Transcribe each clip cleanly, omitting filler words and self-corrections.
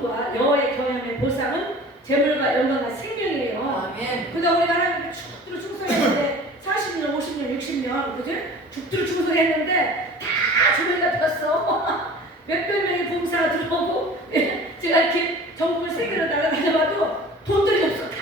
성령과 여호와의 경외함의 보상은 재물과 영광과 생명이에요. 아멘. 그러다 우리가 하나님께 죽도록 충성했는데 40년, 50년, 60년 그지? 죽도록 충성했는데 다 주변에 폈어. 몇백 명의 봉사가 들어오고 제가 이렇게 전국을 세계로 날아다녀봐도 돈들이 없어. 다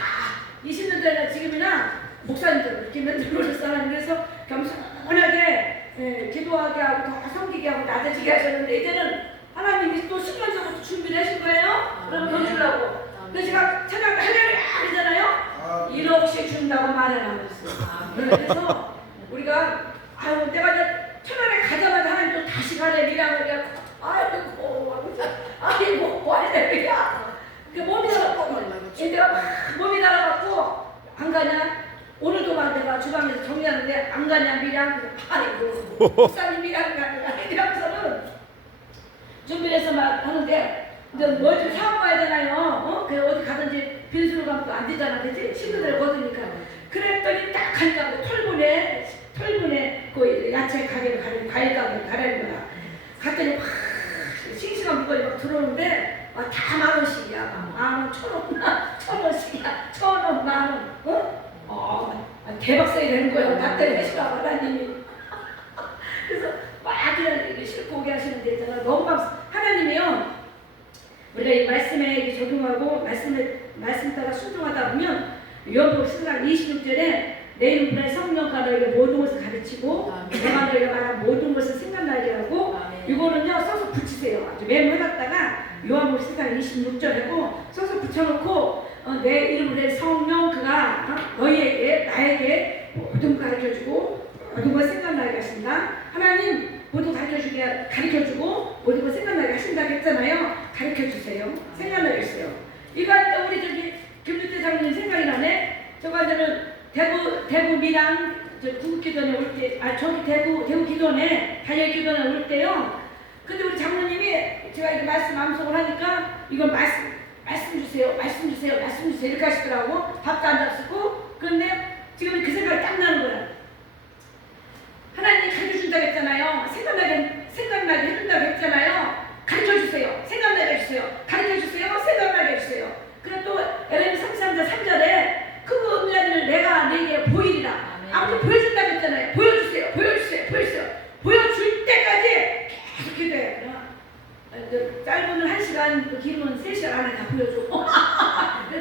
20년 전이나 지금이나 목사님들 이렇게 들어오실 사람 그래서 겸손하게 기도하게 하고 더 섬기게 하고 낮아지게 하셨는데 이제는 하나님이 또 순간적으로 준비를 하신 거예요. 그러면 돈 주려고. 그래서 제가 찾아가 할렐루야 그러잖아요. 1억씩 준다고 말을 하고 있어요. 그래서 우리가 아유 내가 이제 천안에 가자마자 하나님 또 다시 할렐루야 그래갖고 아이고 할렐루야. 그 몸이 나갔고 내가 막 몸이 나가갖고 안 가냐? 오늘도 막 내가 주방에서 정리하는데 안 가냐 미랑 아이고 목사님 미랑 가냐 이러면서는 준비를 해서 막 하는데 근데 뭘 좀 사고 가야 되나요? 그 어디 가든지 빈수로 가면 또 안 되잖아 그치? 친구들 거두니까 그랬더니 딱 가니까 털분에 그 야채 가게를 가려고 과일 가게를 가려는 거야. 갔더니 막 싱싱한 물건이 막 들어오는데 다 10,000원씩이야. 10,000원, 1,000원씩이야. 1,000원, 10,000원. 대박 세일 되는 거예요. 납땜 해시가 하나님이. 그래서 막 그냥 실고 오게 하시는데 있잖아. 너무 하나님이요. 우리가 이 말씀에 적용하고 말씀 따라 순종하다 보면 요한복음 10장 26절에 내 이름으로 성령과 너에게 모든 것을 가르치고 내가 너에게 말한 모든 것을 생각나게 하고 이거는요 써서 붙이세요. 아주 메모해놨다가 요한복음 10장 26절이고 써서 붙여놓고 내 이름으로 성령 그가 너희에게 나에게 모든 걸 가르쳐주고 모든 걸 생각나게 하신다. 하나님 모두 가르쳐주고 모든 걸 생각나게 하신다고 했잖아요. 가르쳐주세요. 생각나게 했어요. 이거 하니까 우리 저기 김주태 장로님 생각이 나네. 저거 저는 대구 미랑 구급기도원에 올 때, 저기 대구 기도원에 단일 기도원에 올 때요. 근데 우리 장로님이 제가 이렇게 말씀 암송을 하니까 이건 말씀 주세요 이렇게 하시더라고. 밥도 안 잡수고. 그런데 지금 그 생각이 딱 나는 거야. 하나님이 가르쳐준다고 했잖아요. 생각나게 해준다고 했잖아요. 가르쳐주세요. 생각나게 해주세요. 가르쳐주세요. 생각나게 해주세요. 그리고 또 에레미 33장 3절에 그 은혜를 내가 너에게 보이리라. 아무튼 보여준다고 했잖아요. 보여주세요. 보여줄 때까지 계속 기도해요. 짧은 1시간, 길면 3시간 안에 다 보여줘.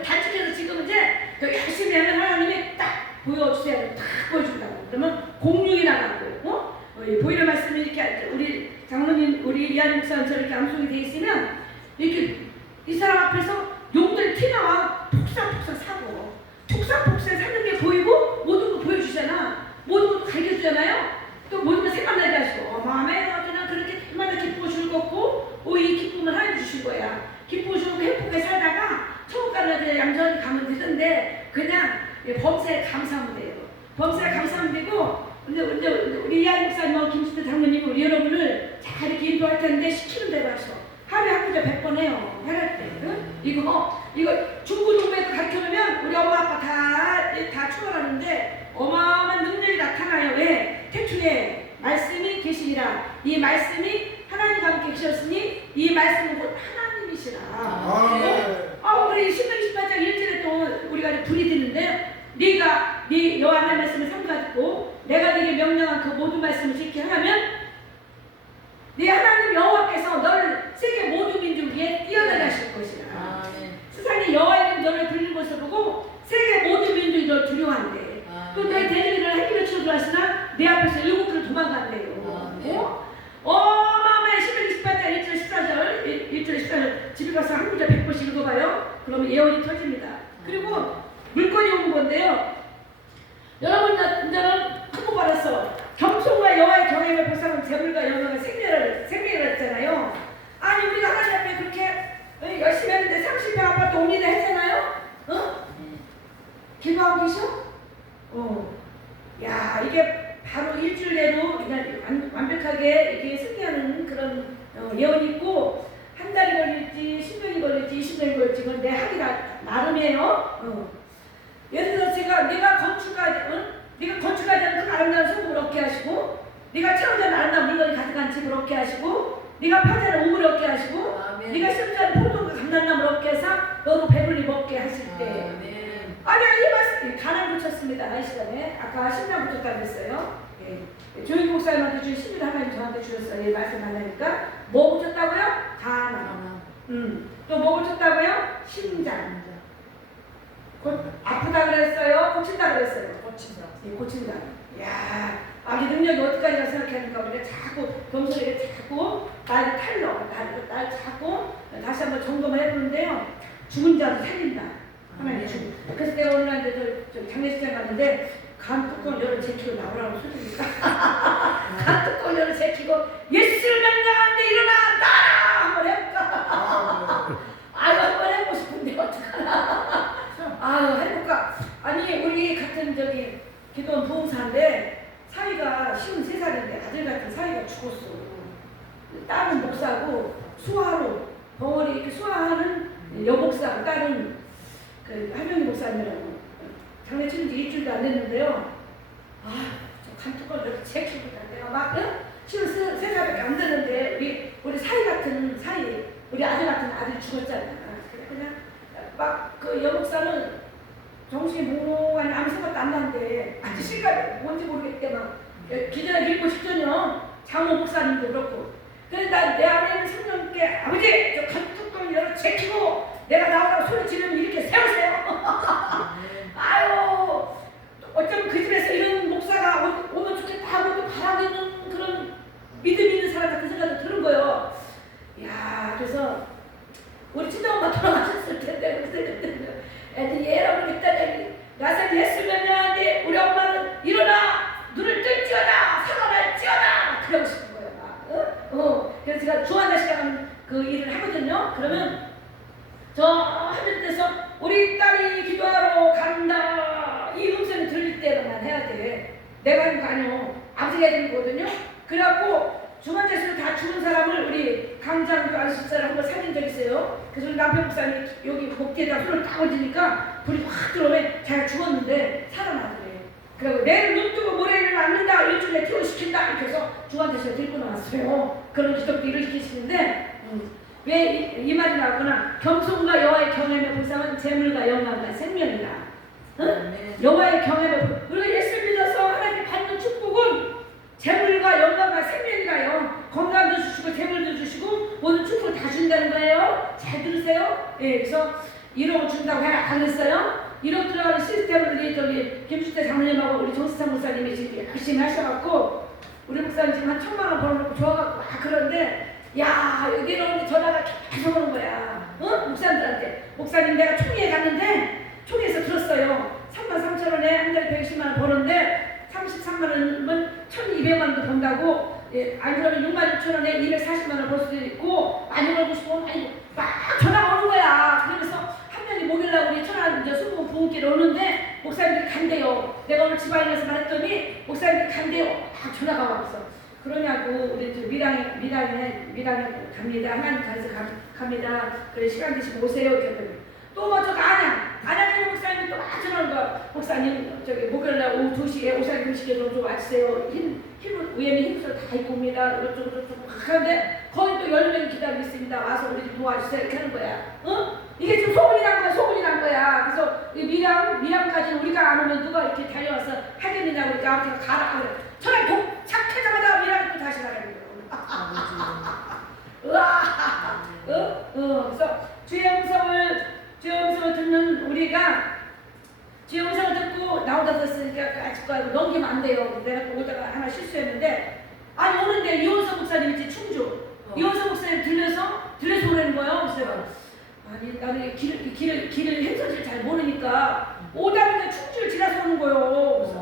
단축해서 지금 이제 더 열심히 하면 하나님이 딱 보여주세요. 딱 보여준다고. 그러면 공룡이 나가고, 보이는 말씀이 이렇게 우리 장로님, 우리 이한희 목사님처럼 이렇게 암송이 돼 있으면 이렇게 이 사람 앞에서 용들이 튀나와 폭삭폭삭 사고. 폭삭폭삭 사는 게 보이고 모든 거 보여주잖아. 모든 거 가르쳐주잖아요. 또 모든 거 생각나게 하시고 마음에 그냥 그렇게 얼마나 기쁘고 즐겁고 이 기쁨을 하나님 주신 거야. 기쁘고 즐겁고 행복하게 살다가 천국 가는 데 양전히 가면 되는데 그냥 범사에 감사하면 돼요. 범사에 감사하면 되고 근데 우리 이하이 목사님, 김수태 장로님 우리 여러분을 잘 이렇게 인도할 텐데 시키는 대로 하셔. 하루에 한 구절 100번 해요. 해랄 때. 이거 중고등부에도 가르쳐놓으면 우리 엄마 아빠 다 추월하는데 어마어마한 능력이 나타나요. 왜? 태초에 말씀이 계시니라. 이 말씀이 하나님과 함께 계셨으니 이 말씀은 곧 하나님이시라. 우리 신명기 18장 1절에 또 우리가 불이 드는데 네가 네 여호와 하나님의 말씀을 삼가듣고 내가 네게 명령한 그 모든 말씀을 지키게 하면 네 하나님 여호와께서 너를 세계 모든 민족 위에 뛰어나게 하실 것이라. 세상에 여호와 이름 너를 불리는 것을 보고 세계 모든 민족이 너를 두려워한대. 또 너의 대적을 해기를 치러 하시나 내 앞에서 7그를 도망간대요. 어마어마한 신명기 18장 1절 14절 집에 가서 한 구절 100번씩 읽어봐요. 그러면 예언이 터집니다. 그리고 물건이 오는 건데요. 여러분들은 큰거 받았어. 겸손과 여호와의 경외를 보상은 재물과 영광과 생명을 했잖아요. 아니 우리가 하나님 앞에 그렇게 열심히 했는데 30명 아파트 옵니다 했잖아요. 기도하고 계셔? 야 이게 바로 일주일 내로 그냥 완벽하게 이게 승리하는 그런 예언이 있고 한 달이 걸릴지 10년이 걸릴지 20년이 걸릴지 그건 내 하기 나름이에요. 예를 들어 내가 건축하지 않은 그 아름다운 성물을 얻게 하시고 네가 채우지 않은 아름다운 물건이 가득한 집을 얻게 하시고 네가 파지 않은 우물을 얻게 하시고 네가 심지 않은 포도가 감난나무 너도 배불리 먹게 하실 때. 아멘. 아니 이 말씀 가난 붙였습니다. 이 시간에 아까 신랑 붙였다고 했어요. 예. 조윤 목사님한테 주신 신을 하나님 저한테 주셨어요. 이 말씀 하나니까 뭐 붙였다고요? 가난. 또 뭐 붙였다고요? 신장. 아프다 그랬어요? 고친다 그랬어요? 고친다. 예, 고친다. 야, 아기 능력이 어디까지나 생각하니까 우리가 자꾸 겸손하게 자꾸 나를 탈러, 날 자꾸 다시 한번 점검을 해보는데요. 죽은 자도 살린다. 하나님 주고. 그래서 내가 어느 날 저 장례식장 갔는데 간 뚜껑 열을 제키고 나오라고 소리니까 간 뚜껑 열을 제키고 예수를 명령하는데 일어나 나라 한번 해볼까? 아유 한번 해보고 싶은데 어떡하나. 아유 해볼까. 아니 우리 같은 저기 기도원 부흥사인데 사위가 53살인데 아들 같은 사위가 죽었어. 딸은 목사고 수화로 벙어리 이렇게 수화하는 여목사고 딸은 그 한명희 목사님이라고 장례 치른 지 일주일도 안 됐는데요. 저 간뚜껑 이렇게 제키고 내가 막 53살밖에 안 됐는데 우리 사위 같은 사위 우리 아들 같은 아들이 죽었잖아. 그냥 막 그 여목사는 정신이 몽롱하니 아무 생각도 안 나는데 아저씨가 뭔지 모르겠대 막 기도를 읽고 싶더니요. 장모 목사님도 그렇고 그래서 내 안에는 성령님께 아버지 저 간뚜껑 열어 제키고 내가 나오라고 소리 지르면 이렇게 세우세요. 아유 어쩌면 그 집에서 이런 목사가 오면 좋겠다 하고 또 바라고 있는 그런 믿음 있는 사람 같은 생각도 드는 거예요. 야 그래서 우리 친정엄마 돌아가셨을 텐데 애들이 여러분 있다니 나서 예수 명령하는데 우리 엄마는 일어나 눈을 뜰지어다 살아날지어다 그러고 싶은 거예요. 막. 그래서 제가 중환자실에 가면 그 일을 하거든요. 그러면 저 하늘에서 우리 딸이 기도하러 간다 이 음성이 들릴 때만 해야 돼. 내가 하는 거 아니요. 아버지가 해야 되는 거거든요. 그래갖고 중환자실로 다 죽은 사람을 우리 강장교 안식사를 한번 살린 적 있어요. 그래서 우리 남편 목사님이 여기 복대에다 손을 딱 얹으니까 불이 확 들어오면 자기가 죽었는데 살아나더래요. 그리고 내일 눈 뜨고 모레를 앉는다 일주일에 퇴원시킨다 이렇게 해서 중환자실에 들고 나왔어요. 그런 기독도 일으키시는데 왜 이 말이 나왔구나. 겸손과 여호와의 경외의 보상은 재물과 영광과 생명이다. 응? 여호와의 경외의 우리가 예수 믿어서 하나님 받는 축복은 재물과 영광과 생명이라요. 건강도 주시고 재물도 주시고 모든 축복을 다 준다는 거예요. 잘 들으세요. 예, 그래서 1억 준다고 안 했어요. 1억 들어가는 시스템을 우리 저기 김수태 장로님하고 우리 정수창 목사님이 지금 열심히 하셔갖고 우리 목사님 지금 한 1,000만 원 벌어놓고 좋아갖고 그런데 야 여기 내려오는데 전화가 계속 오는 거야. 목사님들한테 목사님 내가 총회에 갔는데 총회에서 들었어요. 33,000원에 한 달에 120만 원 버는데 33만 원은 1,200만 원도 번다고. 예, 안 그러면 66,000원에 240만 원 벌 수도 있고 많이 벌고 싶으면 많이 막 전화가 오는 거야. 그러면서 한 명이 목요일날 우리 천안 수봉 부흥길에 오는데 목사님들이 간대요. 내가 오늘 지방에서 말했더니 목사님들이 간대요. 막 전화가 와서 그러냐고 우리 미랑에 갑니다. 하나님 가서 갑니다. 그래 시간 되시고 오세요. 이렇게 또 뭐 저거 안양 목사님이 또 막 전화하는 거야. 목사님 저기 목요일날 오후 2시에 오사기 금식에 좀 와주세요. 우연히 힘수를 다 입고 옵니다. 어쩌고 하는데 거기 또 10명이 기다리고 있습니다. 와서 우리 좀 도와주세요. 이렇게 하는 거야. 이게 지금 소문이 난 거야. 그래서 이 미랑까지는 우리가 안 오면 누가 이렇게 달려와서 하겠느냐고 그러니까 아버지가 가라 그래. 전화 도착하자마자 미랑이 또 다시 가라는 거야. 우와. 그래서 주의 음성을 듣는 우리가 주의 음성을 듣고 나오다 됐으니까 아직도 넘기면 안 돼요. 내가 또 오다가 하나 실수했는데 아니 오는데 이원석 목사님이 충주 이원석 목사님 들려서 오라는 거예요. 그래서 아니 나는 길을 행선지를 잘 모르니까 오다 보니까 충주를 지나서 오는 거예요. 그래서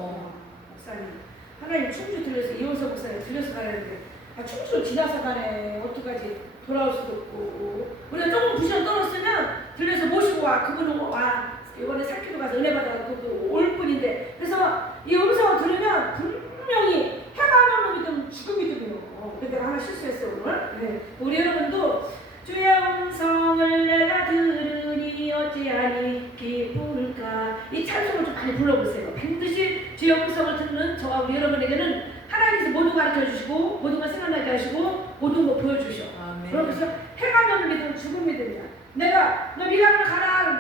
목사님 하나님 충주 들려서 이원석 목사님 들려서 가라는데 충주를 지나서 가네. 어떡하지? 돌아올 수도 없고 우리가 조금 부시험 떨었으면 들려서 모시고 와. 그분은 와. 이번에 살피고 가서 은혜 받아서 올 뿐인데 그래서 이 음성을 들으면 분명히 해가 안 오는 믿음 죽은 믿음이에요. 근데 내가 하나 실수했어요 오늘. 네. 우리 여러분도 주의 음성을 내가 들으니 어찌하니 기쁠까 이 찬송을 좀 많이 불러보세요. 반드시 주의 음성을 듣는 저와 우리 여러분에게는 하나님께서 모든 걸 가르쳐 주시고 모든 걸 생각나게 하시고 모든 걸 보여주셔. 그러면서 해가 하는 믿음은 죽은 믿음이야. 내가 너 미라클 가라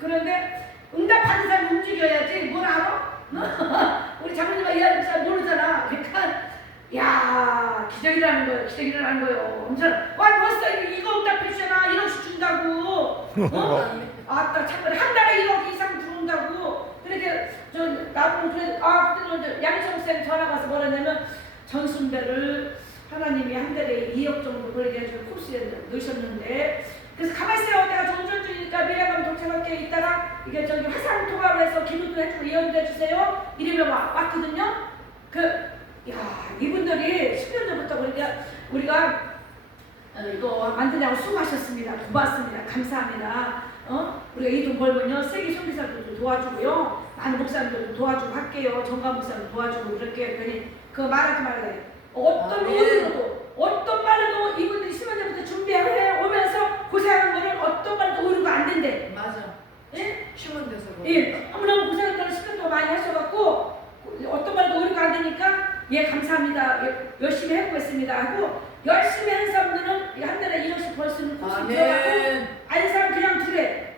그런데 응답하는 사람이 움직여야지 뭘 알아? 우리 장모님과 이해하는 잘 모르잖아. 그러니까 야 기적이라는 거예요. 기적이라는 거예요. 엄청 와 벌써 이거 응답해주잖아. 1억씩 준다고. 아따 참 한 달에 1억 이상 들어온다고. 그렇게 저 나보고 그래 그때 양희성 쌤 전화 가서 뭐라냐면 전순배를 하나님이 한 달에 2억 정도 벌게 해서 코스에 넣으셨는데 그래서 가만히 있어요. 내가 전전 중이니까 미래감 동창학교에 있다가 이게 저기 화상 통화로 해서 기도도 해주고 예언도 해주세요. 이러면 왔거든요. 이분들이 10년 전부터 우리가 이거 만드냐고 수고하셨습니다. 고맙습니다. 감사합니다. 우리가 이 돈 벌면요 세계 선교사들도 도와주고요, 많은 목사님들도 도와주고 할게요. 정가 목사님 도와주고 그렇게 했더니 그거 말하지 말래. 어떤 오류로도 어떤 말로도 이분들이 10년 전부터 준비해 오면서 고생하는 거를 어떤 말도 오류가 안 된대. 맞아. 예? 쉬운 데서. 예. 너무너무 고생했다는 10년 동안 많이 하셔갖고 어떤 말도 오류가 안 되니까 예 감사합니다. 예, 열심히 해보겠습니다 하고 열심히 하는 사람들은 한 달에 1억씩 벌 수 있는 코스 들어가고 아닌 사람 그냥 두래.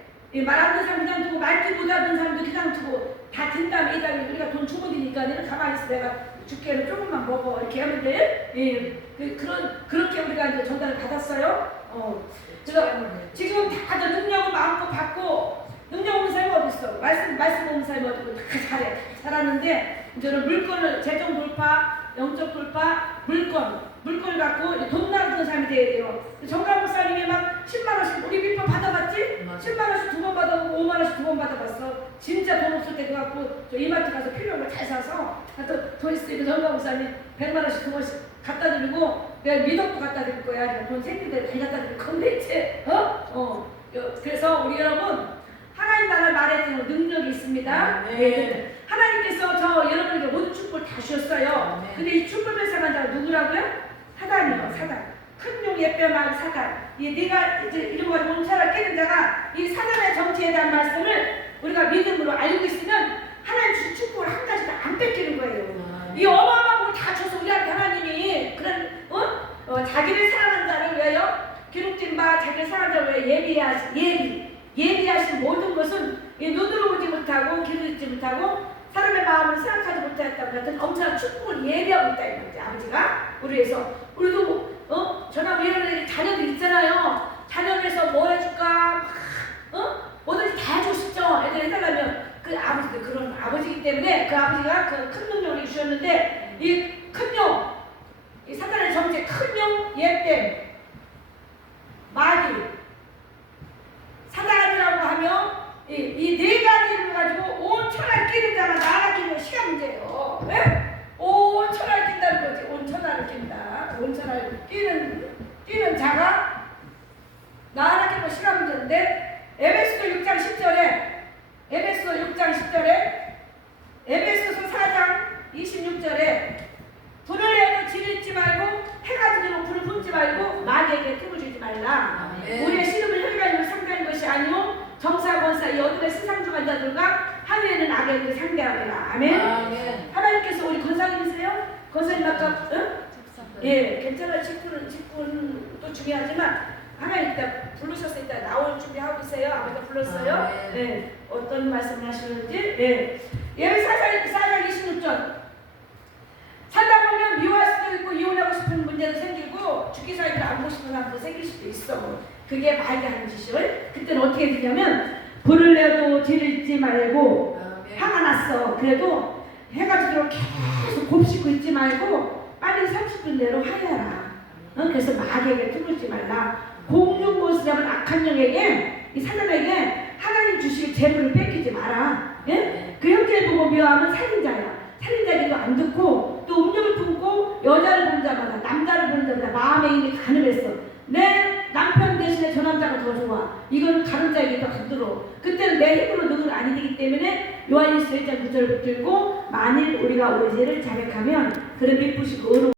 말 안 듣는 사람 그냥 두고 말귀 못 알아듣는 사람도 그냥 두고 다 든 다음에 이 다음에 우리가 돈 주고 드니까 너는 가만히 있어 내가 줄게는 조금만 먹어 이렇게 하면 돼. 예. 그렇게 우리가 이제 전달을 받았어요. 그래서 지금 다들 능력을 마음껏 받고 능력 없는 사람이 어디 있어? 말씀 없는 사람이 어디 있고 다 잘해. 잘하는데 이제는 물건을 재정 돌파, 영적 돌파, 물건을 갖고 돈 나르는 사람이 돼야 돼요. 정가 목사님이 막 10만 원씩 우리 밑밥 받아봤지? 10만 원씩 2번 받아보고 5만 원씩 2번 받아봤어. 진짜 돈 없을 때 그거 갖고 저 이마트 가서 필요한 걸 잘 사서 또 돈 있으니까 정가 목사님 100만 원씩 2번씩 갖다 드리고 내가 미덕도 갖다 드릴 거야. 내가 돈 생길 때 잘 갖다 드릴 건데 이제 그래서 우리 여러분 하나님 나라를 말해주는 능력이 있습니다. 네. 하나님께서 저 여러분에게 모든 축복을 다 주셨어요. 근데 이 축복을 상한 자가 누구라고요? 사단이요. 사단. 큰 용 예뼈만 사단. 네가 이제 이런 거 온차를 깨는 자가 이 사단의 정체에 대한 말씀을 우리가 믿음으로 알고 있으면 하나님 주신 축복을 한 가지도 안 뺏기는 거예요. 이 어마어마한 거 다 줘서 우리한테 하나님이 그런 자기를 사랑하는 자를 위하여 기록된 바 자기를 사랑하는 자를 위하여 예비하신 모든 것은 눈으로 보지 못하고 귀로 듣지 못하고 사람의 마음을 생각하지 못했다고 같은 엄청난 축복을 예비하고 있다 이거지. 아버지가 우리 위해서 우리도 전화 이런 자녀들 있잖아요. 자녀들에서 뭐 해줄까 뭐든지 다 해주고 싶죠. 애들 해달라면 그 아버지도 그런 아버지이기 때문에 그 아버지가 그 큰 능력을 주셨는데 이 큰 용, 이 사단의 정체 큰 용, 예뱀, 마귀, 사단이라고 하면 이 네 가지를 가지고 온 천하를 끼는 자가 나라 끼는 시간 문제예요. 네? 온 천하를 낀다는 거지. 온 천하를 낀다. 온 천하를 끼는 자가 나라 끼는 시간 문제인데 에베소서 6장 10절에 에베소서 4장 26절에 돈을 내도 지르지 말고 해가 지르고 불을 품지 말고 마귀에게 틈을 주지 말라. 우리의 씨름을 혈관으로 상대하는 것이 아니오 정사 권사 이 어둠의 세상 중한 자들과 하늘에는 악의 상대하리라. 아멘. 하나님께서 우리 권사님이세요? 권사님 아까 예 괜찮아요. 직분은 또 중요하지만 하나님 일단 부르셨을 때 나올 준비하고 있어요. 아버지가 불렀어요. 네. 어떤 말씀을 하시는지 예배 4장 26절 살다 보면 미워할 수도 있고 이혼하고 싶은 문제도 생기고 죽기 살기를 안 보고 싶은 사람도 생길 수도 있어. 그게 말이 하는 짓이요. 그때는 어떻게 되냐면 불을 내도 지르지 말고 화가 났어. 그래도 해가 지도록 계속 곱씹고 있지 말고 빨리 30분 내로 하여라. 그래서 마귀에게 뚫지 말라. 공중보스 잡은 악한 영에게 이 사람에게 하나님 주실 재물을 뺏기지 마라. 예? 그 형제를 보고 미워하면 살인자야. 살인자기도 안 듣고 또 음욕을 품고 여자를 보는 자마다 남자를 보는 자마다 마음에 이미 가늠했어. 내 남편 대신에 저 남자가 더 좋아. 이건 다른 자에게도 안 들어. 그때는 내 힘으로 능을 아니 되기 때문에 요한일서 1장 9절을 붙들고 만일 우리가 우리 죄를 자백하면 그를 미쁘시고